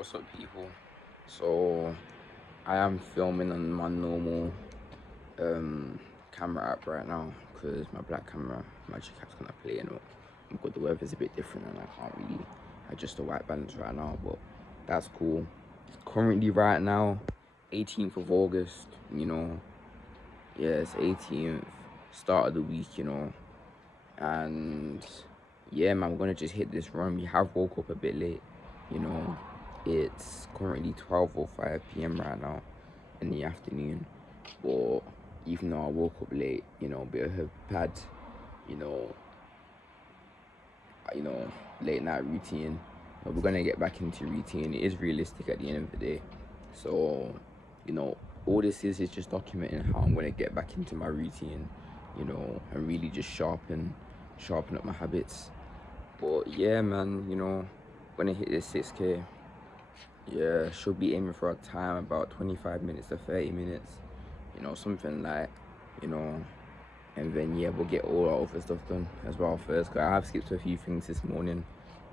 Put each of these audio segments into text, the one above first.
What's up, people? So I am filming on my normal camera app right now because my black camera, Magic App's gonna play and all. Because the weather's a bit different and I can't really adjust the white balance right now, but that's cool. Currently right now, 18th of August, yeah, it's 18th, start of the week, and yeah, man, I'm gonna just hit this run. We have woke up a bit late, you know. It's currently 12:05 p.m. right now in the afternoon, but even though I woke up late, bit of a bad, you know, you know, late night routine. But we're gonna get back into routine. It is realistic at the end of the day, so all this is just documenting how I'm gonna get back into my routine, and really just sharpen up my habits. But yeah, man, when I hit this 6K, yeah, should be aiming for a time about 25 minutes to 30 minutes, something like, you know, and then yeah, we'll get all our other stuff done as well first. Cause I have skipped a few things this morning.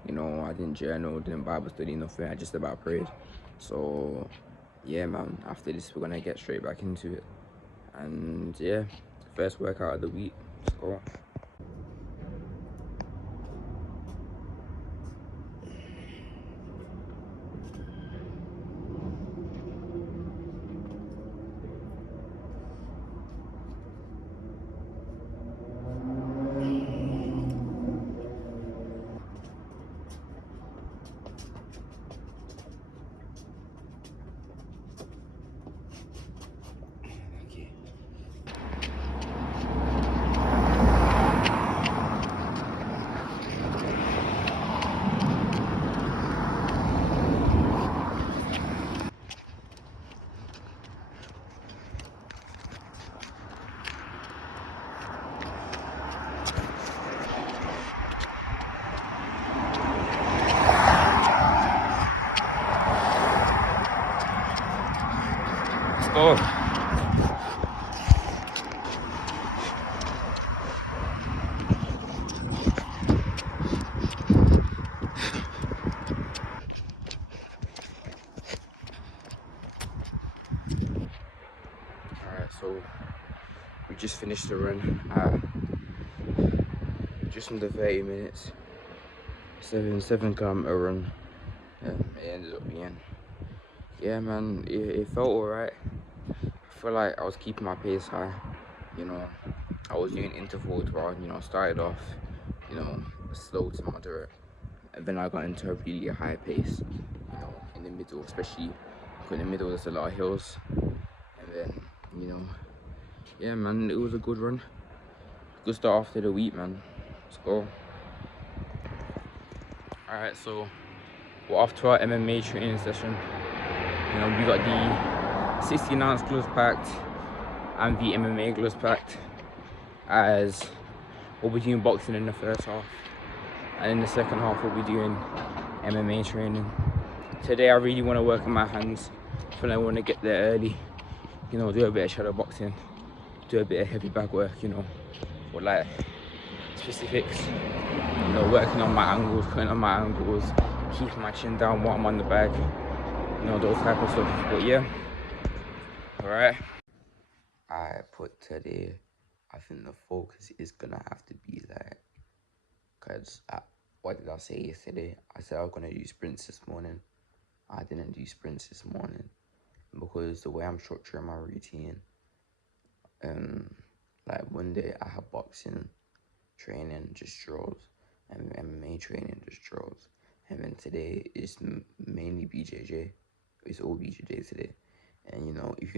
I didn't journal, didn't Bible study, nothing. I just about prayed. So yeah, man. After this, we're gonna get straight back into it. And yeah, first workout of the week. Let's go. Okay. Let's go. Alright, so we just finished the run at just under 30 minutes. 7 kilometer run. Yeah, it ended up being. Yeah, man, it felt alright. I feel like I was keeping my pace high. I was doing intervals where I started off, slow to moderate, and then I got into a really high pace, in the middle, especially in the middle there's a lot of hills, and then, yeah, man, it was a good run. Good start after the week, man. Let's go. Alright, so we're off to our MMA training session. We got the 16-ounce gloves packed and the MMA gloves packed, as we'll be doing boxing in the first half, and in the second half we'll be doing MMA training. Today I really want to work on my hands. I feel like I want to get there early, do a bit of shadow boxing, do a bit of heavy bag work, or like specifics, working on my angles, putting on my angles, keeping my chin down while I'm on the bag, those type of stuff. But yeah, alright. I put today, I think the focus is gonna have to be like, because what did I say yesterday? I said I was gonna do sprints this morning. I didn't do sprints this morning because the way I'm structuring my routine, like one day I have boxing training, just drills, and MMA training, just drills, and then today is mainly BJJ. It's all BJJ today. And if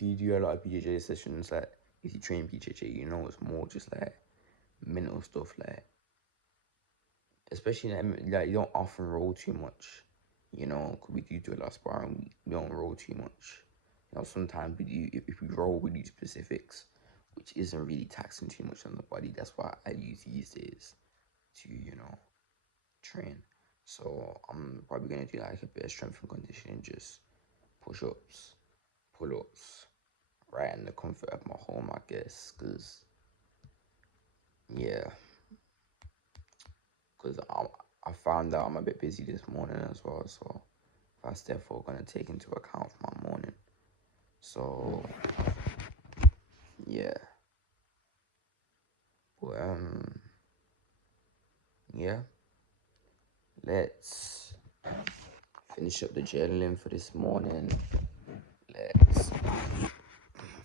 you do a lot of BJJ sessions, like if you train BJJ, it's more just like mental stuff, like especially like you don't often roll too much, because we do a lot of sparring. We don't roll too much. Sometimes we do, if we roll, we do specifics, which isn't really taxing too much on the body. That's why I use these days to train. So I'm probably gonna do like a bit of strength and conditioning, just push-ups, pull-ups, right in the comfort of my home, I guess, because yeah, because I found out I'm a bit busy this morning as well, so that's therefore gonna take into account for my morning. So yeah, but yeah, let's finish up the journaling for this morning. Let's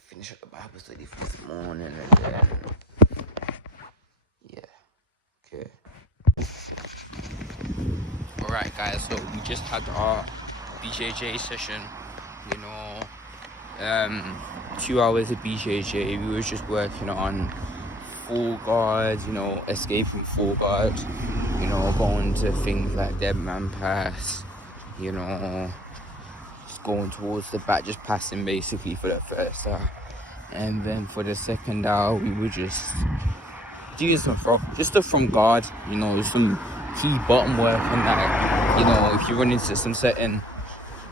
finish up the Bible study for this morning, and then yeah, okay. All right, guys. So we just had our BJJ session. You know, 2 hours of BJJ. We were just working on full guards. You know, escaping full guard. You know, going to things like dead man pass. You know, just going towards the back, just passing basically for the first hour. And then for the second hour, we were just doing some stuff from guard. You know, some key bottom work and that. You know, if you run into some certain,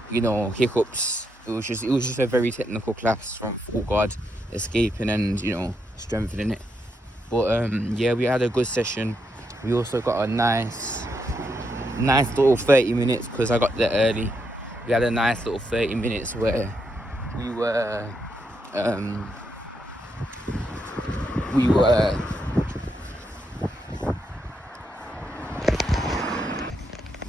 you know, hiccups, it was just a very technical class from full guard, escaping and, you know, strengthening it. But yeah, we had a good session. We also got a nice little 30 minutes because I got there early. We had a nice little 30 minutes where we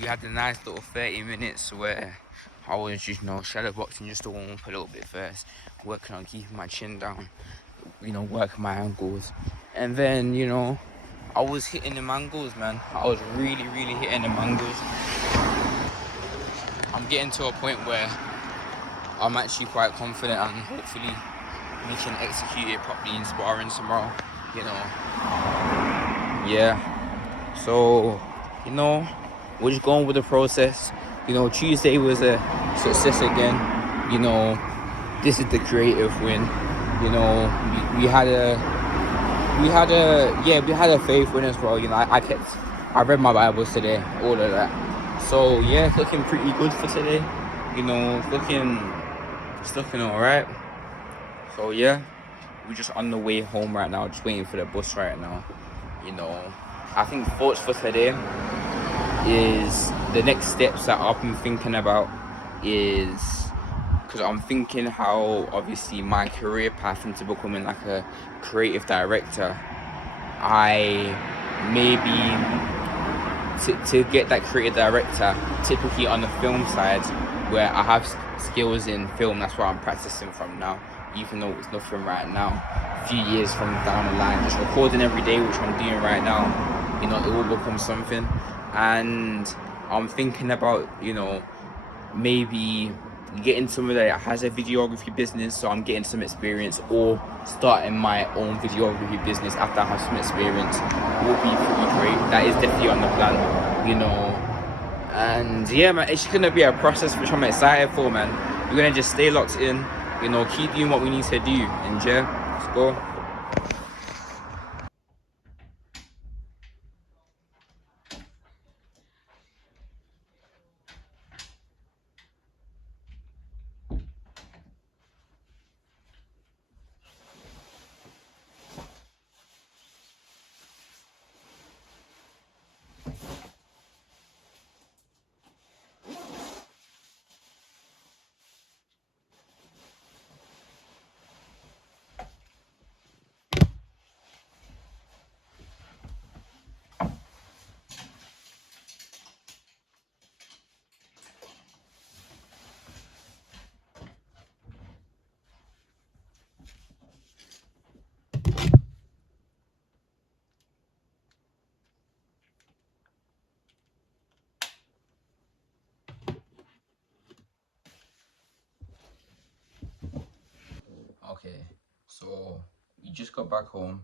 had a nice little 30 minutes where I was just, you know, shadow boxing just to warm up a little bit first, working on keeping my chin down, you know, working my angles. And then, you know, I was hitting them angles, man. I was really hitting them angles. I'm getting to a point where I'm actually quite confident, and hopefully we can execute it properly in sparring tomorrow, you know. Yeah. So, you know, we're just going with the process. You know, Tuesday was a success again. You know, this is the creative win. You know, we had a faith win as well. You know, I read my Bibles today, all of that. So yeah, it's looking pretty good for today. You know, it's looking all right. So yeah, we're just on the way home right now, just waiting for the bus right now. You know, I think thoughts for today is the next steps that I've been thinking about is because I'm thinking how obviously my career path into becoming like a creative director, I maybe to get that creative director typically on the film side where I have skills in film. That's what I'm practicing from now, even though it's nothing right now. A few years from down the line, just recording every day, which I'm doing right now, you know, it will become something. And I'm thinking about, you know, maybe getting somebody that has a videography business, so I'm getting some experience, or starting my own videography business after I have some experience will be pretty great. That is definitely on the plan, you know. And yeah, man, it's gonna be a process which I'm excited for, man. We're gonna just stay locked in, you know, keep doing what we need to do, and yeah, let's go. Okay, so we just got back home.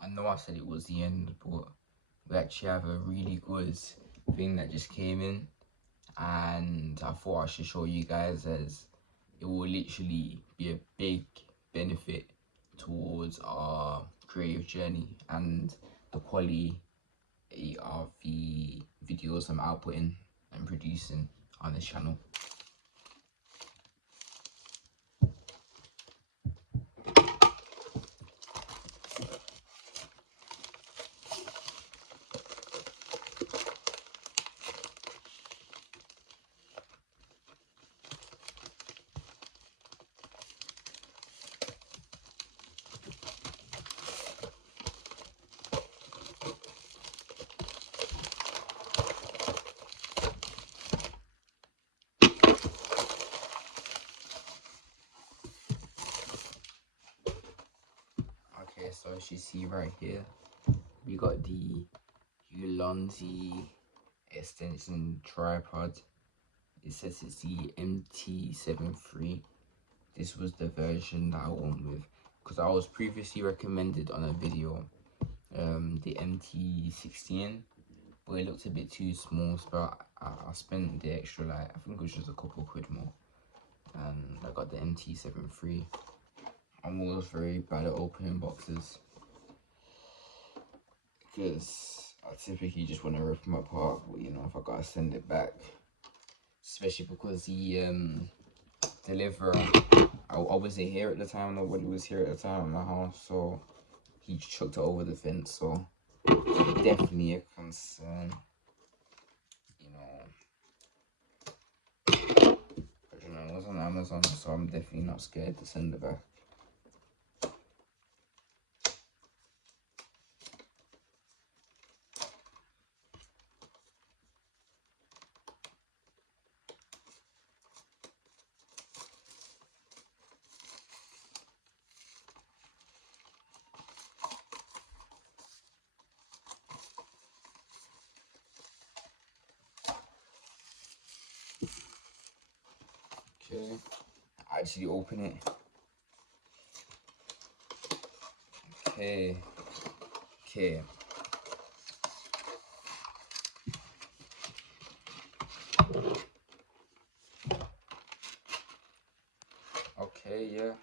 I know I said it was the end, but we actually have a really good thing that just came in, and I thought I should show you guys, as it will literally be a big benefit towards our creative journey and the quality of the videos I'm outputting and producing on this channel. Yeah, so as you see right here, we got the Ulonzi extension tripod. It says it's the MT73. This was the version that I went with because I was previously recommended on a video the MT16, but it looked a bit too small, so I spent the extra, like, I think it was just a couple quid more, and I got the MT73. I'm always very bad at opening boxes because I typically just want to rip them apart, but you know, if I gotta send it back, especially because the deliverer, I wasn't here at the time, nobody was here at the time in my house, so he chucked it over the fence, so definitely a concern, you know. But you know, it was on Amazon, so I'm definitely not scared to send it back. Okay, actually open it. Okay. Okay, yeah.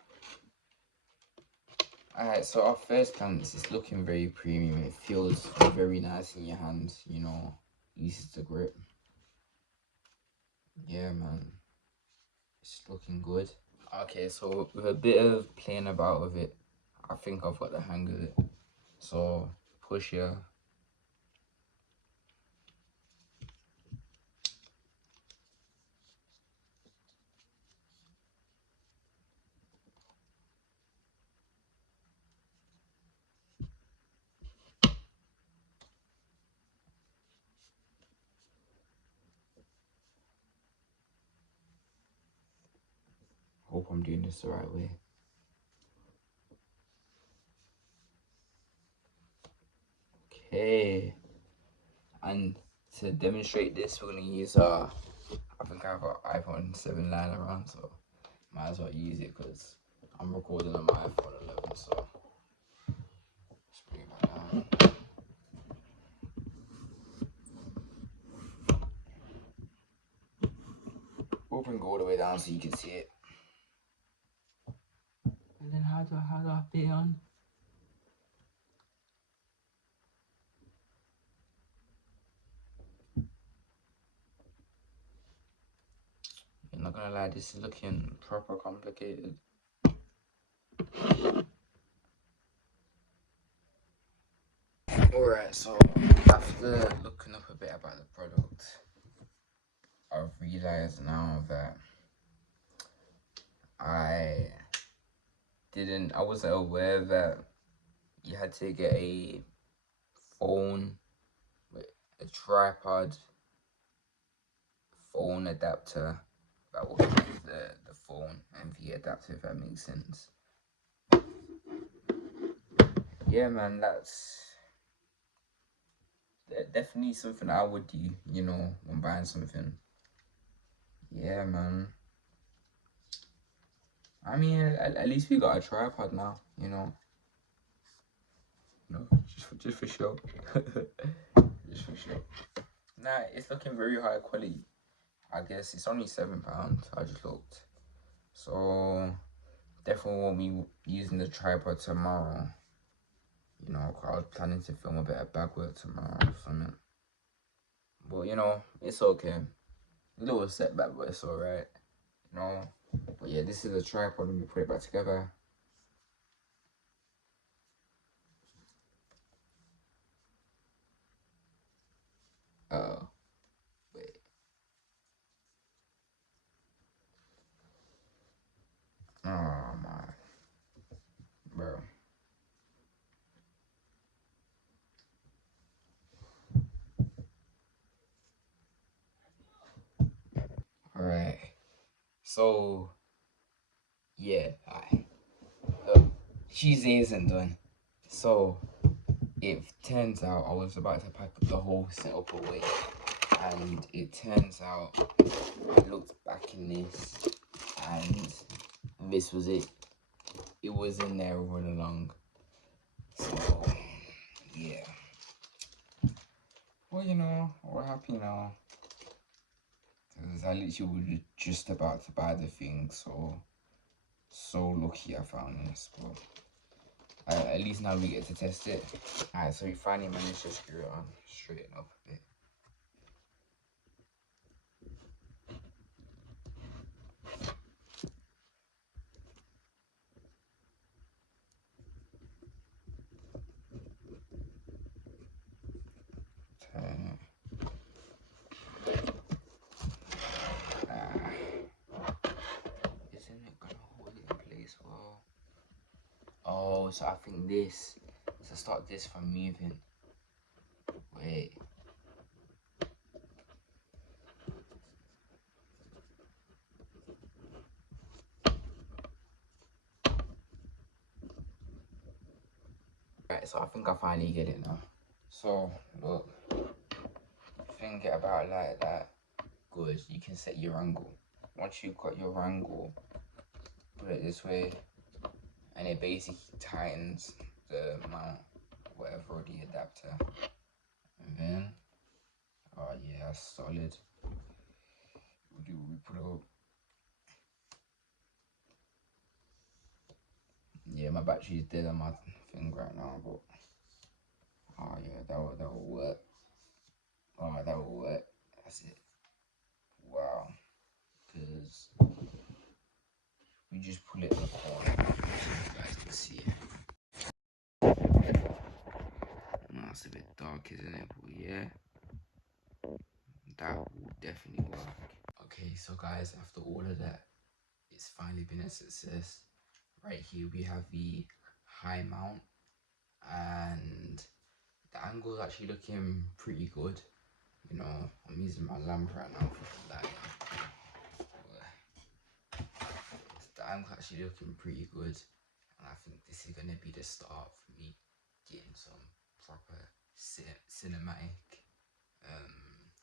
Alright, so our first glance is looking very premium. It feels very nice in your hands, you know, easy to grip. Yeah, man. It's looking good. Okay, so with a bit of playing about with it, I think I've got the hang of it. So push here. Hope I'm doing this the right way. Okay. And to demonstrate this, we're gonna use I think I have an iPhone 7 lying around, so might as well use it because I'm recording on my iPhone 11, so let's bring it back down. We'll bring it all the way down so you can see it. And then how do I put it on? I'm not gonna lie, this is looking proper complicated. Alright, so after looking up a bit about the product, I've realized now that I wasn't aware that you had to get a phone with a tripod phone adapter that will connect the phone and the adapter, if that makes sense. Yeah, man, that's definitely something I would do, you know, when buying something. Yeah, man. I mean, at least we got a tripod now, you know. No, just for show. Just for show. Nah, it's looking very high quality. I guess it's only £7. I just looked. So definitely won't be using the tripod tomorrow. You know, I was planning to film a bit of back work tomorrow or something. But you know, it's okay. A little setback, but it's alright. You know. But yeah, this is a tripod. Let me put it back together. Wait. Oh my, bro. Alright. So yeah, Tuesday isn't done. So it turns out I was about to pack the whole setup away, and it turns out I looked back in this, and this was it. It was in there all along. So yeah. Well, you know, we're happy now. Because I literally was just about to buy the thing, so lucky I found this. But at least now we get to test it. Alright, so we finally managed to screw it on, straighten up a bit. Turn it. Isn't it gonna hold it in place well? Oh, so I think this, to stop this from moving. Wait. Right, so I think I finally get it now. So, look, think it about like that. Good, you can set your angle. Once you've got your angle, put it this way, and it basically tightens the mount, whatever, the adapter. And then, oh yeah, that's solid. We put it up. Yeah, my battery's dead on my thing right now, but oh yeah, that will work. Oh, that will work. That's it. Wow. Because we just pull it in the corner so you guys can see it. Oh, it's a bit dark, isn't it? But yeah, that will definitely work. Okay, so guys, after all of that, it's finally been a success. Right here we have the high mount, and the angle is actually looking pretty good. You know, I'm using my lamp right now for the light. The angle actually looking pretty good, and I think this is gonna be the start for me getting some proper cinematic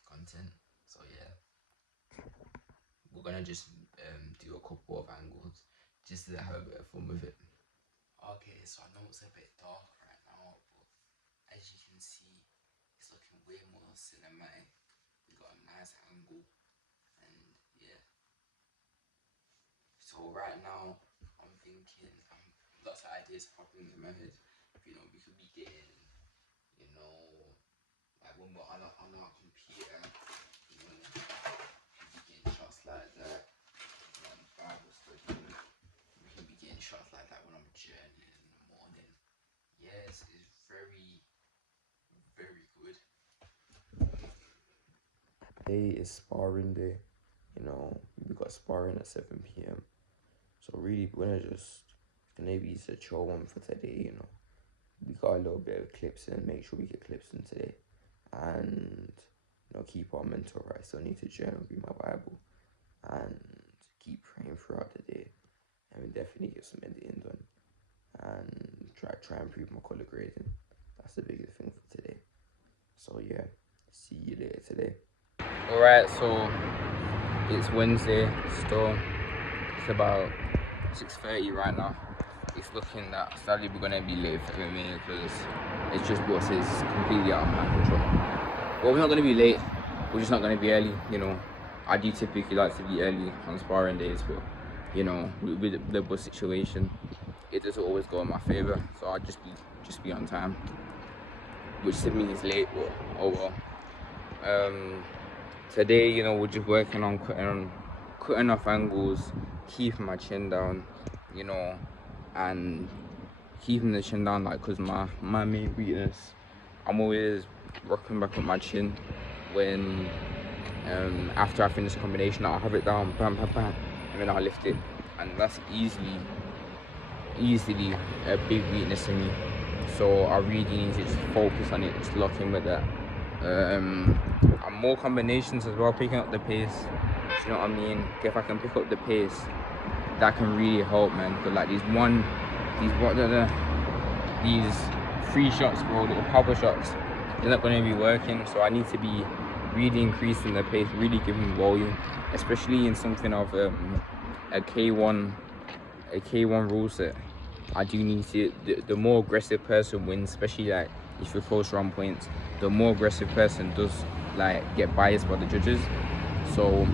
content. So yeah, we're gonna just do a couple of angles just to have a bit of fun with it. Okay, so I know it's a bit dark right now, but as you can see, it's looking way more cinematic. We got a nice angle, and yeah. So right now, I'm thinking, lots of ideas popping in my head. You know, we could be getting, you know, like when we're on our computer, you know, we could be getting shots like that. Bible study, we can be getting shots like that when I'm journeying in the morning. Yes, it's very, very good. Today is sparring day. You know, we got sparring at 7 p.m. So really, we're gonna be a chill one for today. You know, we got a little bit of clips in. Make sure we get clips in today, and you know, keep our mental right. Still need to journal, read my Bible, and keep praying throughout the day. And we definitely get some editing done, and try and improve my color grading. That's the biggest thing for today. So yeah, see you later today. Alright, so it's Wednesday still. It's about 6:30 right now. It's looking that sadly we're gonna be late for MMA because it's just what is completely out of my control. Well, we're not gonna be late. We're just not gonna be early. You know, I do typically like to be early on sparring days, but you know, with the bus situation, it doesn't always go in my favor. So I'll just be on time, which to me is late, but oh well. Today, you know, we're just working on cutting off angles, keeping my chin down, you know, and keeping the chin down, like, because my main weakness, I'm always rocking back up my chin when after I finish a combination. I'll have it down, bam, bam, bam, and then I'll lift it, and that's easily a big weakness in me. So I really need to just focus on it, just lock in with that. And more combinations as well, picking up the pace. You know what I mean? If I can pick up the pace, that can really help, man. But like these these free shots, bro, little power shots, they're not going to be working. So I need to be really increasing the pace, really giving volume, especially in something of a K1 rule set. I do need to, the more aggressive person wins, especially like if you're closer on points, the more aggressive person does like get biased by the judges. So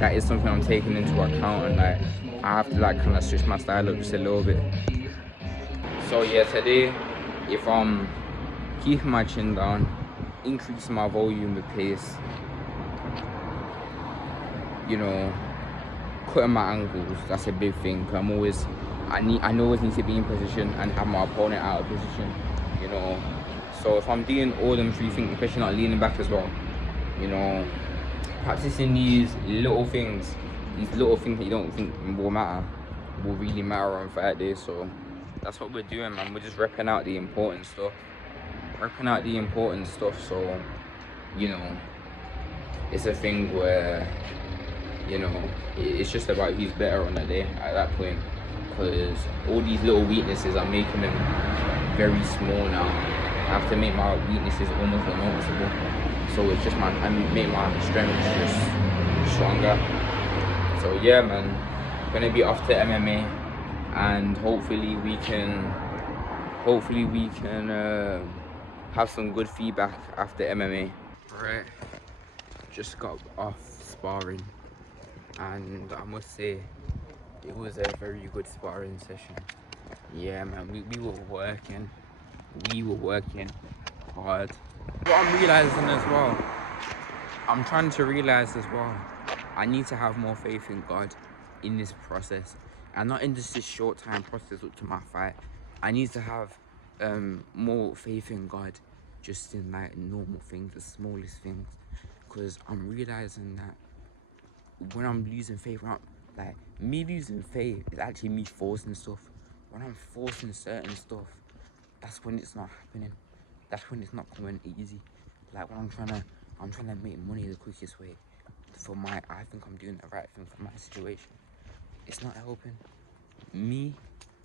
that is something I'm taking into account, and like I have to like kind of switch my style up just a little bit. So yeah, today, if I'm keeping my chin down, increasing my volume with pace, you know, cutting my angles, that's a big thing. I always need to be in position and have my opponent out of position, you know. So if I'm doing all them three things, especially not leaning back as well, you know, practicing these little things that you don't think will matter, will really matter on fight day. So that's what we're doing, man. We're just repping out the important stuff. So, you know, it's a thing where, you know, it's just about who's better on that day at that point. Because all these little weaknesses are making them very small now. I have to make my weaknesses almost unnoticeable. So it's just I make my strengths just stronger. So yeah, man, gonna be off to MMA, and hopefully we can have some good feedback after MMA. Right, just got off sparring, and I must say it was a very good sparring session. Yeah, man, we were working hard. What I'm realizing as well, I'm trying to realize as well, I need to have more faith in God in this process, and not in just this short time process up to my fight. I need to have more faith in God just in like normal things, the smallest things, because I'm realizing that when I'm losing faith, like me losing faith is actually me forcing stuff. When I'm forcing certain stuff, that's when it's not happening. That's when it's not coming easy. Like when I'm trying to make money the quickest way I think I'm doing the right thing for my situation. It's not helping. Me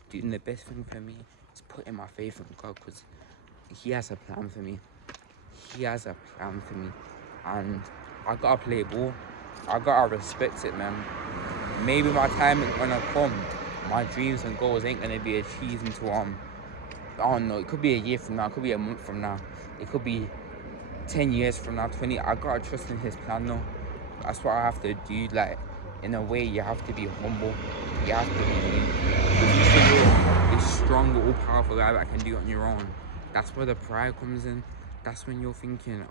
doing the best thing for me is putting my faith in God, because He has a plan for me. And I gotta play ball. I gotta respect it, man. Maybe my time is gonna come. My dreams and goals ain't gonna be achieved until I don't know, it could be a year from now, it could be a month from now, it could be 10 years from now, 20. I gotta trust in His plan though. That's what I have to do. Like, in a way, you have to be humble. You have to be, if you think you're this strong, all-powerful guy that can do it on your own, that's where the pride comes in. That's when you're thinking,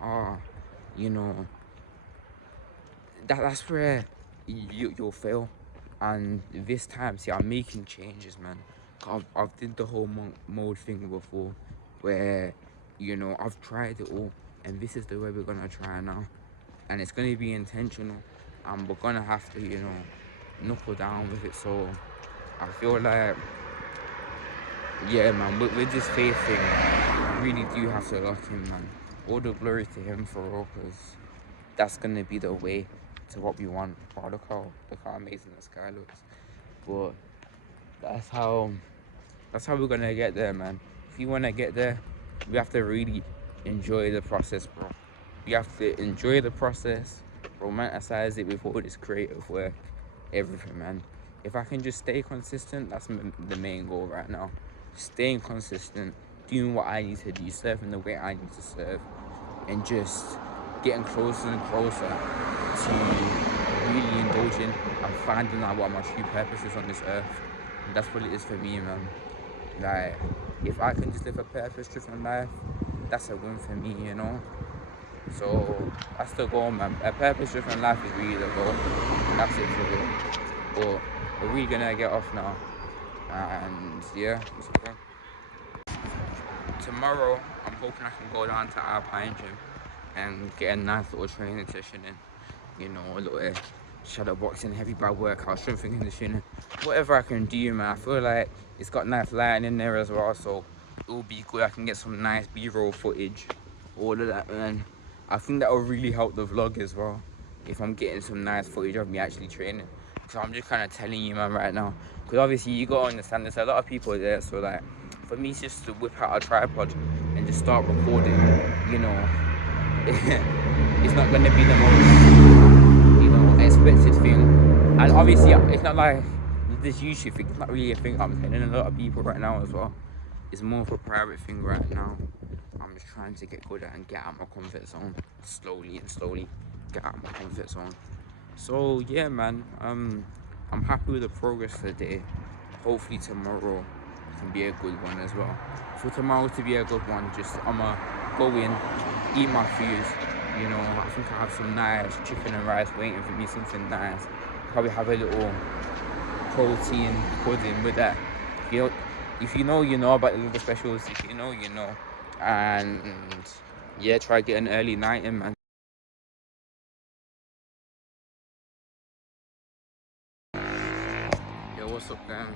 you know, that's where you'll fail. And this time, see, I'm making changes, man. I've did the whole mode thing before, where, you know, I've tried it all, and this is the way we're gonna try now, and it's gonna be intentional, and we're gonna have to, you know, knuckle down with it. So I feel like, yeah, man, with this faith thing, I really do have to lock in, man. All the glory to Him for all, because that's gonna be the way to what we want. Wow, look how amazing the sky looks. But that's how we're gonna get there, man. If you wanna get there, we have to really enjoy the process, bro. We have to enjoy the process, romanticize it with all this creative work, everything, man. If I can just stay consistent, that's the main goal right now. Staying consistent, doing what I need to do, serving the way I need to serve, and just getting closer and closer to really indulging and finding out what my true purpose is on this earth. And that's what it is for me, man. Like, if I can just live a purpose-driven life, that's a win for me, you know? So, that's the goal, man. A purpose-driven life is really the goal. That's it for real. But we're really gonna get off now. And yeah, it's cool. Tomorrow, I'm hoping I can go down to Alpine Gym and get a nice little training session in. You know, a little shadow boxing, heavy bar workout, strength and conditioning, whatever I can do, man. I feel like it's got nice lighting in there as well, so it'll be good. I can get some nice B-roll footage, all of that, man. I think that will really help the vlog as well, if I'm getting some nice footage of me actually training. So I'm just kind of telling you, man, right now, because obviously you gotta understand there's a lot of people there, so like for me, it's just to whip out a tripod and just start recording. You know, it's not gonna be the most, expected thing. And obviously, it's not like this YouTube thing. It's not really a thing I'm telling a lot of people right now as well. It's more of a private thing right now. I'm just trying to get good at and get out my comfort zone slowly get out my comfort zone. So yeah, man, I'm happy with the progress today. Hopefully tomorrow can be a good one as well. For tomorrow to be a good one, just I'ma go in, eat my food. I think I have some nice chicken and rice waiting for me, something nice. Probably have a little protein pudding with that. If you know, you know about the little specials. If you know, you know. And yeah, try get an early night in, man. Yo, what's up, gang?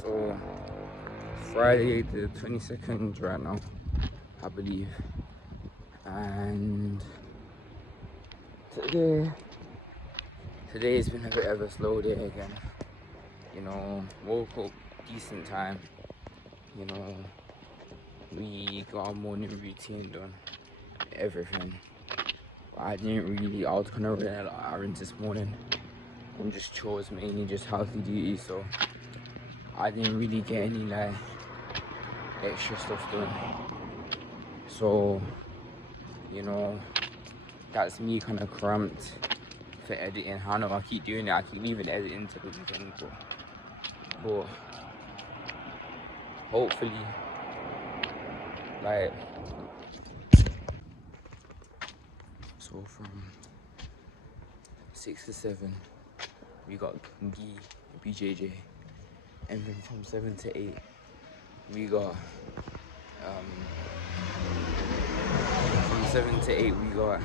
So Friday the 22nd right now, I believe. And today's been a bit of a slow day again. Woke up decent time. We got our morning routine done, everything. But I was kind of running a lot of errands this morning. I'm just chores, mainly just healthy duties, so I didn't really get any like extra stuff done. So, that's me kind of cramped for editing. I know I keep doing it, I keep leaving editing to the weekend, but hopefully, like, so from 6 to 7, we got Gee, BJJ, and then from 7 to 8, we got, from 7 to 8, we got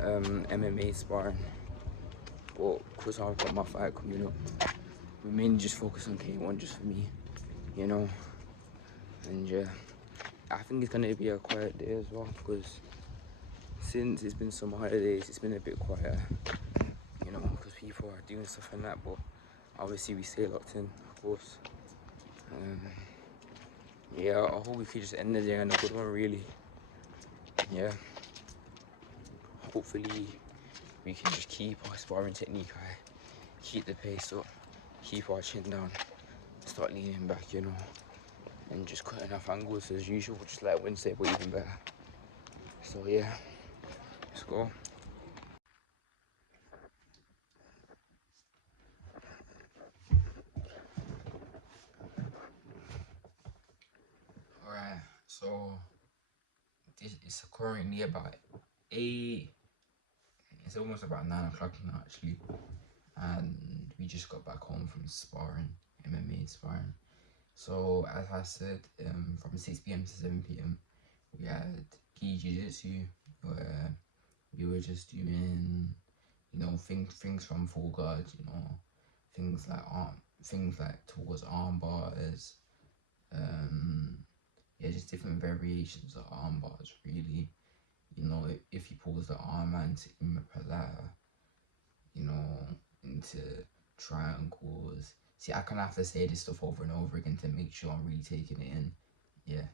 MMA sparring. But because I've got my fight coming up, we mainly just focus on K1 just for me, and yeah, I think it's gonna be a quiet day as well, because since it's been some holidays, it's been a bit quiet, because people are doing stuff and that, but obviously we stay locked in, of course. Yeah, I hope we could just end the day on a good one, really. Yeah, hopefully we can just keep our sparring technique high, keep the pace up, keep our chin down, start leaning back, and just cutting off angles as usual, just like Wednesday, but even better. So yeah, let's go. Alright, so this is currently about 8, it's almost about 9 o'clock now actually, and we just got back home from sparring, MMA sparring. So as I said, from 6 p.m. to 7 p.m. we had Gi Jiu-Jitsu, where we were just doing, things from full guard, things like towards arm bars, yeah, just different variations of arm bars, really. If he pulls the arm into Imperfect, into triangles. See, I kind of have to say this stuff over and over again to make sure I'm really taking it in. Yeah.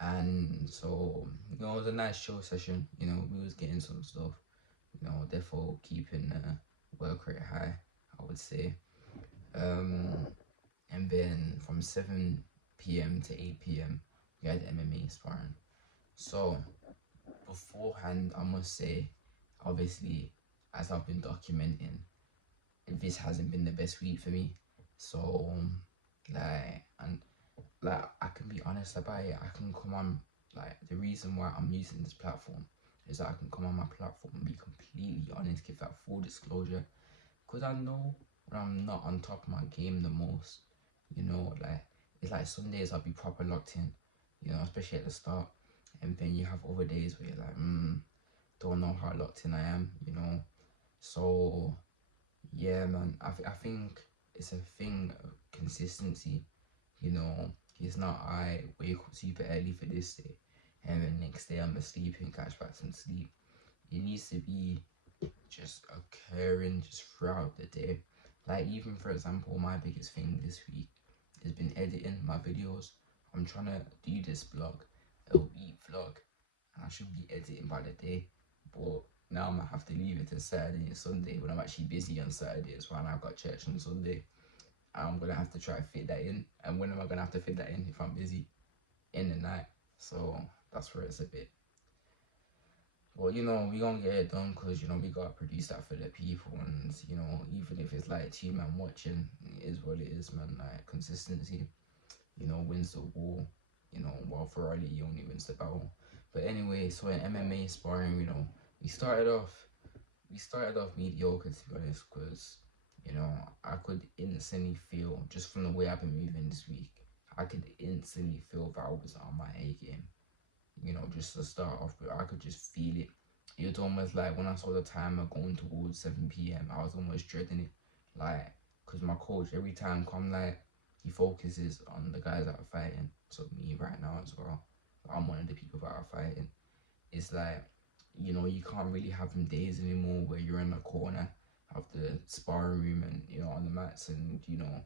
And so, it was a nice chill session. We was getting some stuff. Therefore keeping the work rate high, I would say. And then from 7 p.m. to 8 p.m. we had MMA sparring. So beforehand, I must say, obviously, as I've been documenting, this hasn't been the best week for me. So I can be honest about it. I can come on, the reason why I'm using this platform is that I can come on my platform and be completely honest, give that full disclosure, because I know when I'm not on top of my game the most, it's like some days I'll be proper locked in, especially at the start, and then you have other days where you're like, don't know how locked in I am, so yeah, man, I think it's a thing of consistency, it's not I wake up super early for this day and then next day I'm asleep and catch back some sleep. It needs to be just occurring just throughout the day. Like, even for example, my biggest thing this week has been editing my videos. I'm trying to do this vlog, a week vlog, and I should be editing by the day, but now I'm gonna have to leave it to Saturday and Sunday when I'm actually busy on Saturday as well, and I've got church on Sunday. I'm gonna have to try to fit that in, and when am I gonna have to fit that in if I'm busy in the night? So that's where it's a bit. Well, you know, we gonna get it done because, you know, we gotta produce that for the people, and, you know, even if it's like 2 man watching, it is what it is, man. Like, consistency, you know, wins the war, you know, while Ferrari only wins the battle. But anyway, so in MMA sparring, you know, we started off mediocre, to be honest, because, you know, I could instantly feel, just from the way I've been moving this week, I could instantly feel that I was on my A game. You know, just to start off with, I could just feel it. It was almost like when I saw the timer going towards 7 p.m., I was almost dreading it. Like, because my coach, every time come, like, he focuses on the guys that are fighting. So me right now as well. I'm one of the people that are fighting. It's like, you know, you can't really have them days anymore where you're in the corner of the sparring room and, you know, on the mats, and, you know,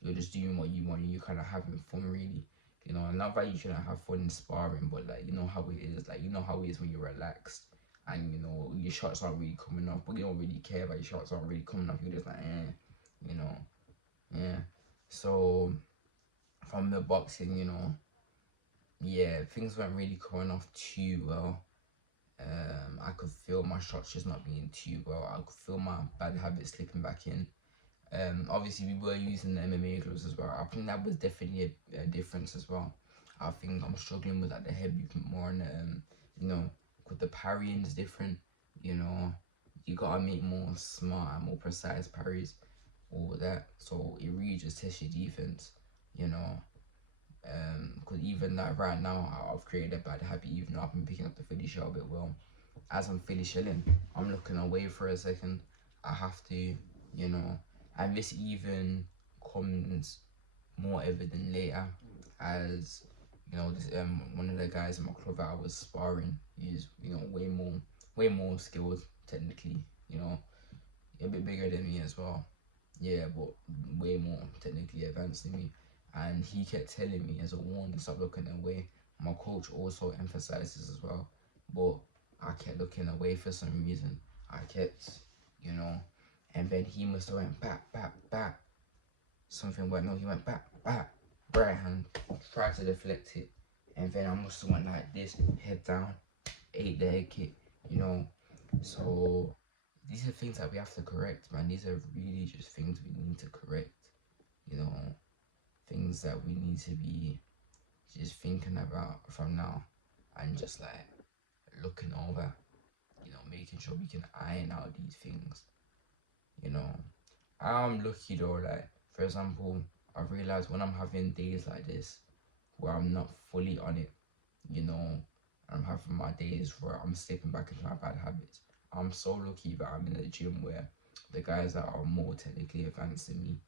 you're just doing what you want and you're kind of having fun, really. You know, not that you shouldn't have fun in sparring, but, like, you know how it is. Like, you know how it is when you're relaxed and, you know, your shots aren't really coming off, but you don't really care about your shots aren't really coming off. You're just like, you know, yeah. So, from the boxing, you know, yeah, things weren't really coming off too well. I could feel my shots just not being too well. I could feel my bad habits slipping back in. Obviously we were using the MMA gloves as well. I think that was definitely a difference as well. I think I'm struggling with, like, the head movement more, and you know, with the parrying is different. You know, you gotta make more smart and more precise parries, all that. So it really just tests your defense. You know, because even like right now, I've created a bad habit. Even though I've been picking up the Philly shell a bit well, as I'm Philly shelling, I'm looking away for a second. I have to, you know, and this even comes more evident later, as, you know, this one of the guys in my club that I was sparring, he's, you know, way more skilled technically, you know, a bit bigger than me as well. Yeah, but way more technically advanced than me. And he kept telling me as a warning, stop looking away. My coach also emphasizes as well, but I kept looking away for some reason. I kept, you know, and then he must have went back, back, back. Something went, no, he went back, back, right hand, tried to deflect it, and then I must have went like this, head down, ate the head kick, you know. So these are things that we have to correct, man. These are really just things we need to correct, you know, things that we need to be just thinking about from now, and just, like, looking over, you know, making sure we can iron out these things, you know. I'm lucky though, like, for example, I've realized when I'm having days like this where I'm not fully on it, you know, I'm having my days where I'm slipping back into my bad habits. I'm so lucky that I'm in a gym where the guys that are more technically advanced than me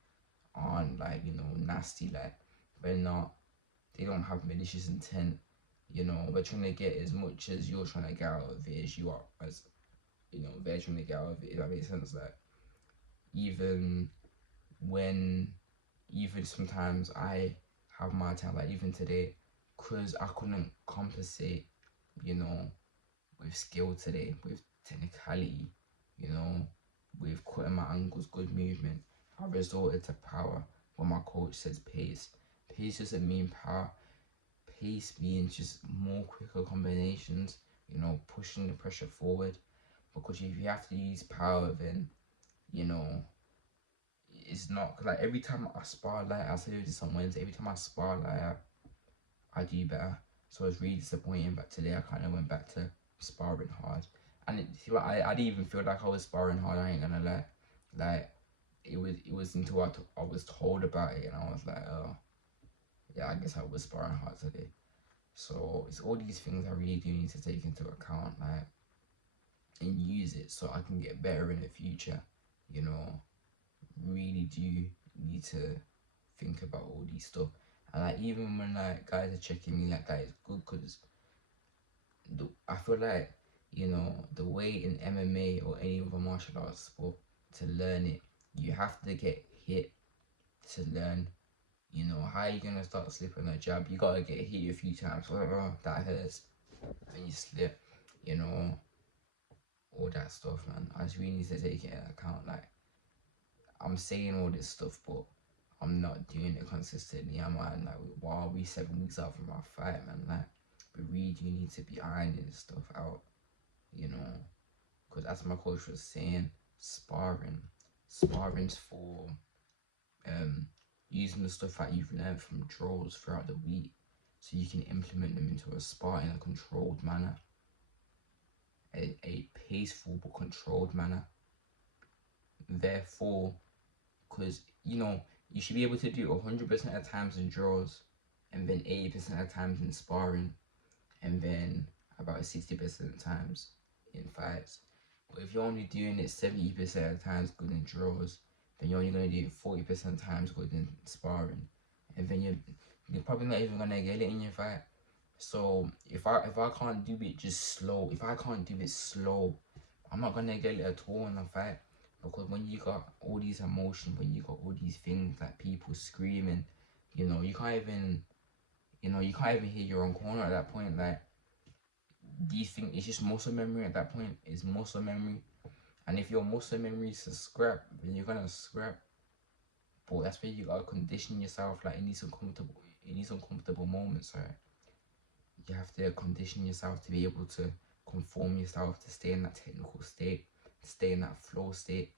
aren't, like, you know, nasty. Like, they're not, they don't have malicious intent. You know, we're trying to get as much as you're trying to get out of it as you are, as, you know, they're trying to get out of it, if that makes sense. Like, even when, even sometimes I have my time, like even today, because I couldn't compensate, you know, with skill today, with technicality, you know, with cutting my angles, good movement, I resorted to power when my coach says pace. Pace doesn't mean power. Pace means just more quicker combinations, you know, pushing the pressure forward. Because if you have to use power, then, you know, it's not, like, every time I spar light, I said this on Wednesday, every time I spar light, I do better. So it's really disappointing, but today I kind of went back to sparring hard. And I didn't even feel like I was sparring hard, I ain't gonna lie. Like, it was until I was told about it, and I was like, oh, yeah, I guess I was sparring hard today. So it's all these things I really do need to take into account, like, and use it so I can get better in the future, you know. Really do need to think about all these stuff. And, like, even when, like, guys are checking me, like, that is good, because I feel like, you know, the way in MMA or any other martial arts sport, to learn it, you have to get hit to learn. You know, how are you gonna start slipping a jab? You gotta get hit a few times. Oh, that hurts. And you slip, you know, all that stuff, man. I just really need to take it into account. Like, I'm saying all this stuff, but I'm not doing it consistently. I'm like, why are we 7 weeks out from our fight, man? Like, we really do need to be ironing this stuff out, you know, because as my coach was saying, sparring's for using the stuff that you've learned from drills throughout the week, so you can implement them into a spar in a controlled manner, a peaceful but controlled manner. Therefore, because you know you should be able to do 100% of times in draws, and then 80% of times in sparring, and then about 60% of times in fights. But if you're only doing it 70% of times good in draws, then you're only going to do it 40% times good in sparring, and then you're probably not even going to get it in your fight. So if I can't do it just slow, if I can't do it slow, I'm not gonna get it at all in the fight. Because when you got all these emotions, when you got all these things like people screaming, you know, you can't even hear your own corner at that point. Like, these things, it's just muscle memory at that point. It's muscle memory, and if your muscle memory is to scrap, then you're gonna scrap. But that's where you gotta condition yourself. Like, in these uncomfortable moments, right? You have to condition yourself to be able to conform yourself to stay in that technical state, to stay in that flow state.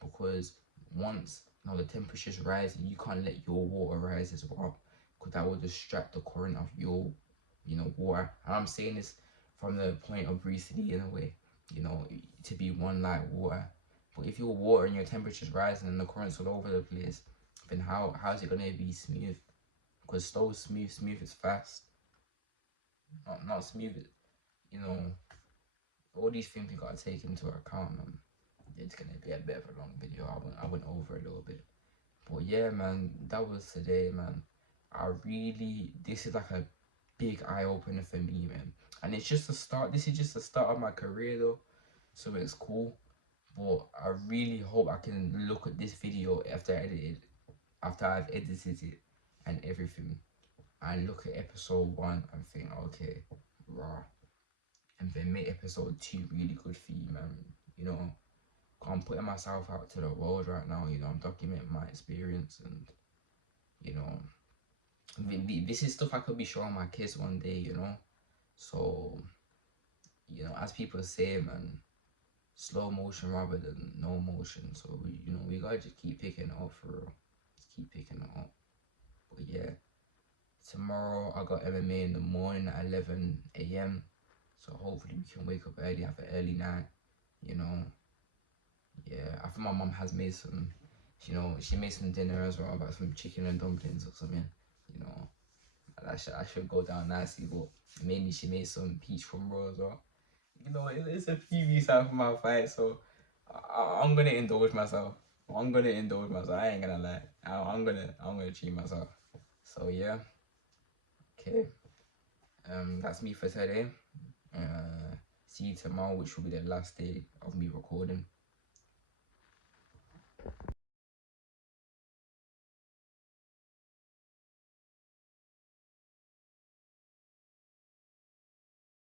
Because once, you know, the temperature's rising, you can't let your water rise as well, because that will distract the current of your, you know, water. And I'm saying this from the point of Bruce Lee in a way, you know, to be one like water. But if your water and your temperature's rising and the current's all over the place, then how's it gonna be smooth? Because slow is smooth, smooth is fast. Not smooth, you know, all these things we gotta take into account, man. It's gonna be a bit of a long video. I went over a little bit, but yeah, man, that was today, man. This is like a big eye opener for me, man. And it's just the start. This is just the start of my career, though, so it's cool. But I really hope I can look at this video after I've edited it and everything, and look at episode 1 and think, okay, raw, and then make episode 2 really good for you, man. You know, I'm putting myself out to the world right now. You know, I'm documenting my experience, and you know, this is stuff I could be showing my kids one day. You know, so you know, as people say, man, slow motion rather than no motion. So you know, we gotta just keep picking it up for real. Just keep picking it up. But yeah, tomorrow I got MMA in the morning at 11 a.m. So hopefully we can wake up early, have an early night. You know, yeah, I think my mum has made some, you know, she made some dinner as well, about some chicken and dumplings or something. You know, I should go down nicely, but maybe she made some peach crumble as well. You know, it's a few weeks out from my fight, so I'm gonna indulge myself. I'm gonna indulge myself. I ain't gonna lie. I'm gonna treat myself. So yeah, okay. That's me for today. See you tomorrow, which will be the last day of me recording.